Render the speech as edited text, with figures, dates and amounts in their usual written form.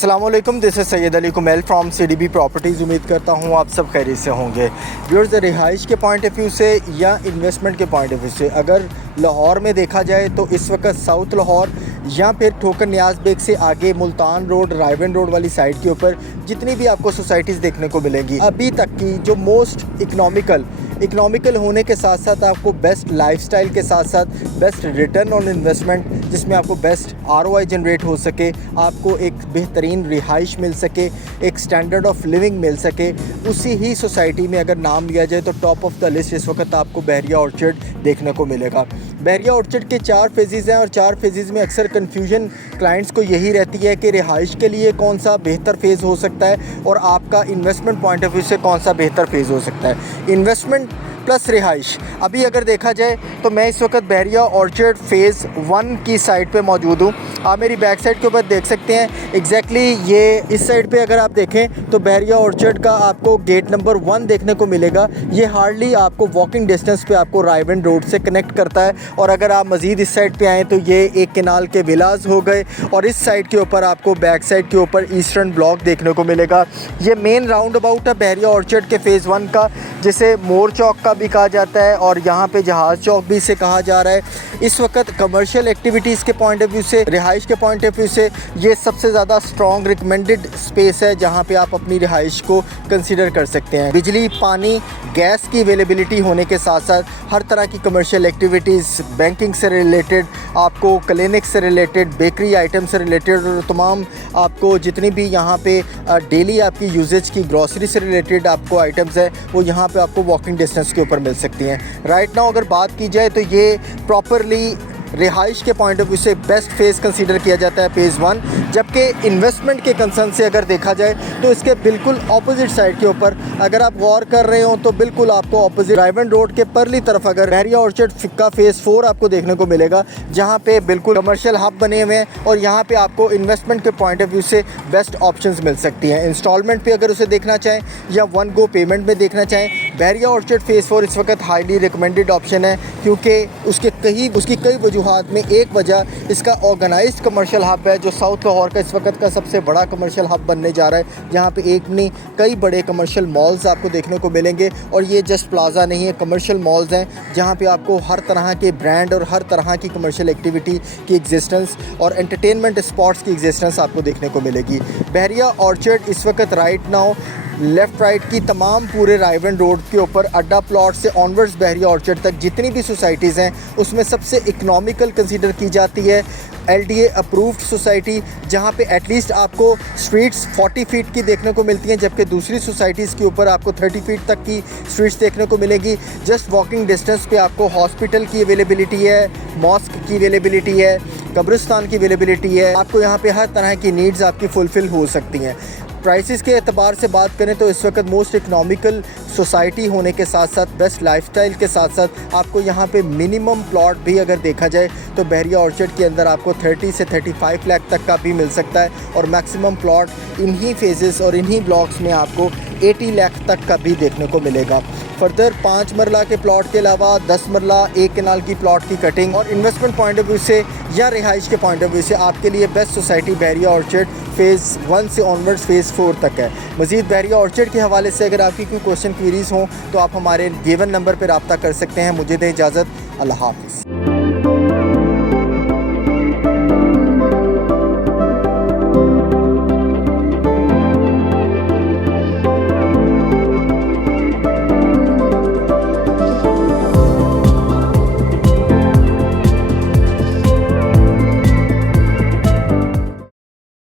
अस्सलाम वालेकुम, this is Syed Ali Kumail from CDB properties. उम्मीद करता हूँ आप सब खैरियत से होंगे। व्यूअर्स, रिहाइश के पॉइंट ऑफ व्यू से या इन्वेस्टमेंट के पॉइंट ऑफ व्यू से अगर लाहौर में देखा जाए तो इस वक्त साउथ लाहौर या फिर ठोकर न्याज बेग से आगे मुल्तान रोड, रायवन रोड वाली साइड के ऊपर जितनी भी आपको सोसाइटीज़ देखने को मिलेंगी अभी तक की जो मोस्ट इकोनॉमिकल होने के साथ साथ आपको बेस्ट लाइफस्टाइल के साथ साथ बेस्ट रिटर्न ऑन इन्वेस्टमेंट, जिसमें आपको बेस्ट ROI जनरेट हो सके, आपको एक बेहतरीन रिहाइश मिल सके, एक स्टैंडर्ड ऑफ लिविंग मिल सके, उसी ही सोसाइटी में अगर नाम लिया जाए तो टॉप ऑफ द लिस्ट इस वक्त आपको बहरिया ऑर्चर्ड देखने को मिलेगा। बहरिया ऑर्चर्ड के 4 फेजेज़ हैं और 4 फेजेज़ में अक्सर कन्फ्यूजन क्लाइंट्स को यही रहती है कि रिहाइश के लिए कौन सा बेहतर फ़ेज़ हो सकता है और आपका इन्वेस्टमेंट पॉइंट ऑफ व्यू से कौन सा बेहतर फ़ेज़ हो सकता है। इन्वेस्टमेंट प्लस रिहाइश अभी अगर देखा जाए तो मैं इस वक्त बहरिया ऑर्चर्ड फ़ेज़ 1 की साइड पे मौजूद हूँ। आप मेरी बैक साइड के ऊपर देख सकते हैं एग्जैक्टली ये इस साइड पे अगर आप देखें तो बहरिया ऑर्चर्ड का आपको गेट नंबर 1 देखने को मिलेगा। ये हार्डली आपको वॉकिंग डिस्टेंस पे आपको रायवन रोड से कनेक्ट करता है और अगर आप मज़ीद इस साइड पे आएँ तो ये एक केनाल के विलाज हो गए और इस साइड के ऊपर आपको बैक साइड के ऊपर ईस्टर्न ब्लॉक देखने को मिलेगा। ये मेन राउंड अबाउट है बहरिया ऑर्चर्ड के फ़ेज़ 1 का, जिसे मोर चौक का भी कहा जाता है और यहाँ पे जहाज़ चौक भी इसे कहा जा रहा है। इस वक्त कमर्शियल एक्टिविटीज़ के पॉइंट ऑफ व्यू से, रिहाइश के पॉइंट ऑफ व्यू से ये सबसे ज़्यादा स्ट्रॉन्ग रिकमेंडेड स्पेस है जहाँ पे आप अपनी रिहाइश को कंसीडर कर सकते हैं। बिजली, पानी, गैस की अवेलेबिलिटी होने के साथ साथ हर तरह की कमर्शियल एक्टिविटीज़, बैंकिंग से रिलेटेड, आपको क्लिनिक से रिलेटेड, बेकरी आइटम से रिलेटेड और तमाम आपको जितनी भी यहाँ पे डेली आपकी यूजेज की ग्रॉसरी से रिलेटेड आपको आइटम्स है वो यहाँ पे आपको वॉकिंग डिस्टेंस के ऊपर मिल सकती हैं। राइट नाउ अगर बात की जाए तो ये प्रॉपरली रिहाइश के पॉइंट ऑफ व्यू से बेस्ट फेज़ कंसीडर किया जाता है फ़ेज़ 1, जबकि इन्वेस्टमेंट के कंसर्न से अगर देखा जाए तो इसके बिल्कुल ऑपोजिट साइड के ऊपर अगर आप गौर कर रहे हो तो बिल्कुल आपको ऑपोजिट रायवन रोड के परली तरफ अगर बहरिया ऑर्चर्ड का फ़ेज़ 4 आपको देखने को मिलेगा, जहाँ पे बिल्कुल कमर्शियल हब बने हुए हैं और यहाँ पे आपको इन्वेस्टमेंट के पॉइंट ऑफ व्यू से बेस्ट ऑप्शंस मिल सकती हैं। इंस्टॉलमेंट पे अगर उसे देखना चाहें या 1 गो पेमेंट में देखना चाहें, बहरिया ऑर्चर्ड फ़ेज़ 4 इस वक्त हाईली रिकमेंडेड ऑप्शन है क्योंकि उसकी कई वजूहात में एक वजह इसका ऑर्गेनाइज्ड कमर्शियल हब है जो साउथ लाहौर का इस वक्त का सबसे बड़ा कमर्शियल हब बनने जा रहा है, जहाँ पे एक नहीं कई बड़े कमर्शियल मॉल्स आपको देखने को मिलेंगे और ये जस्ट प्लाजा नहीं है, कमर्शियल मॉल्स हैं जहाँ पे आपको हर तरह के ब्रांड और हर तरह की कमर्शियल एक्टिविटी की एग्जिस्टेंस और एंटरटेनमेंट स्पॉट्स की एग्जिस्टेंस आपको देखने को मिलेगी। बहरिया ऑर्चर्ड इस वक्त राइट नाउ लेफ़्ट राइट की तमाम पूरे रायवन रोड के ऊपर अड्डा प्लॉट से ऑनवर्ड्स बहरिया ऑर्चर्ड तक जितनी भी सोसाइटीज़ हैं उसमें सबसे इकोनॉमिकल कंसीडर की जाती है LDA अप्रूव्ड सोसाइटी, जहाँ पे एटलीस्ट आपको स्ट्रीट्स 40 फीट की देखने को मिलती हैं, जबकि दूसरी सोसाइटीज़ के ऊपर आपको 30 फीट तक की स्ट्रीट्स देखने को मिलेगी। जस्ट वॉकिंग डिस्टेंस पे आपको हॉस्पिटल की अवेलेबिलिटी है, मॉस्क की अवेलेबिलिटी है, कब्रिस्तान की अवेलेबिलिटी है, आपको यहाँ पे हर तरह की नीड्स आपकी फुलफ़िल हो सकती हैं। प्राइसेस के एतबार से बात करें तो इस वक्त मोस्ट इकनॉमिकल सोसाइटी होने के साथ साथ बेस्ट लाइफस्टाइल के साथ साथ आपको यहाँ पे मिनिमम प्लॉट भी अगर देखा जाए तो बहरिया ऑर्चर्ड के अंदर आपको 30 से 35 लाख तक का भी मिल सकता है और मैक्सिमम प्लॉट इन्हीं फेजेस और इन्हीं ब्लॉक्स में आपको 80 लाख तक का भी देखने को मिलेगा। फर्दर 5 मरला के प्लॉट के अलावा 10 मरला एक केनाल की प्लॉट की कटिंग और इन्वेस्टमेंट पॉइंट ऑफ व्यू से या रिहाइश के पॉइंट ऑफ व्यू से आपके लिए बेस्ट सोसाइटी बहरिया ऑर्चर्ड फ़ेज़ 1 से ऑनवर्ड्स फ़ेज़ 4 तक है। मज़ीद बहरिया ऑर्चर्ड के हवाले से अगर आपकी कोई क्वेश्चन क्वेरीज़ हों तो आप हमारे गिवन नंबर पर रब्ता कर सकते हैं। मुझे दें इजाज़त, अल्लाह हाफ़िज़।